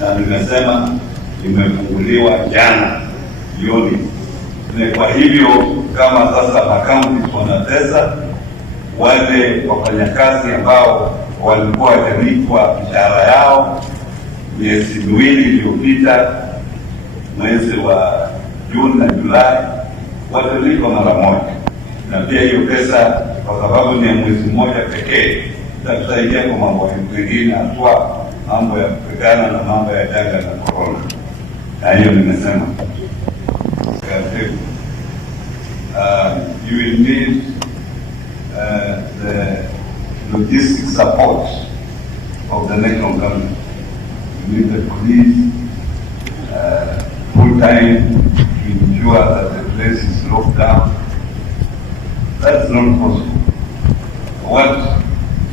na nimesema imefunguliwa jana jioni. Kwa hivyo kama sasa makaunti wanatesa wale wafanyakazi ambao walikuwa wajalipwa mishahara yao miezi miwili iliyopita, mwezi wa Juni na Julai, watalipwa mara moja, na pia hiyo pesa kwa sababu ni mwezi mmoja pekee itatusaidia kwa mambo mengine, haswa mambo ya kupigana na mambo ya janga la corona. Na hiyo nimesema you will need the logistic support of the national government. You need the police full time to ensure that the place is locked down. That's not possible. What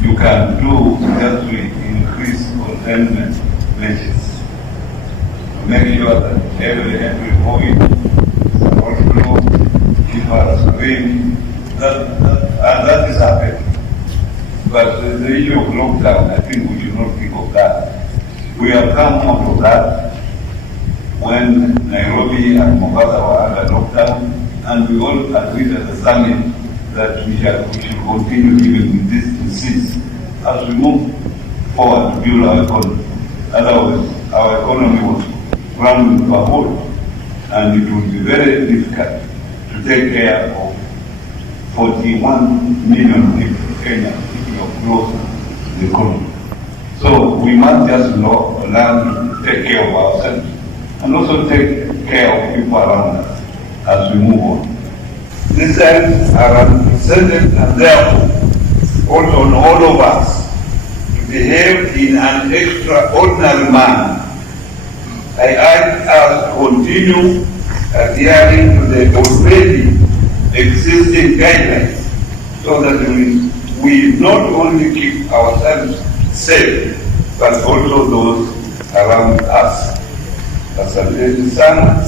you can do is just to increase containment measures. Make sure that every point is also people are screened. That is happening. But the issue of lockdown, I think we should not think of that. We have come out of that when Nairobi and Mombasa were under lockdown, and we all agreed at the summit that we should continue living with this disease as we move forward to build our economy. Otherwise, our economy was run into a hole, and it would be very difficult to take care of 41 million people in Kenya if we are close to the economy. So we must just learn to take care of ourselves and also take care of people around us as we move on. These ends are unprecedented, and therefore also on all of us to behave in an extraordinary manner. I urge us to continue adhering to the already existing guidelines so that we not only keep ourselves safe but also those around us. Asanteni sana.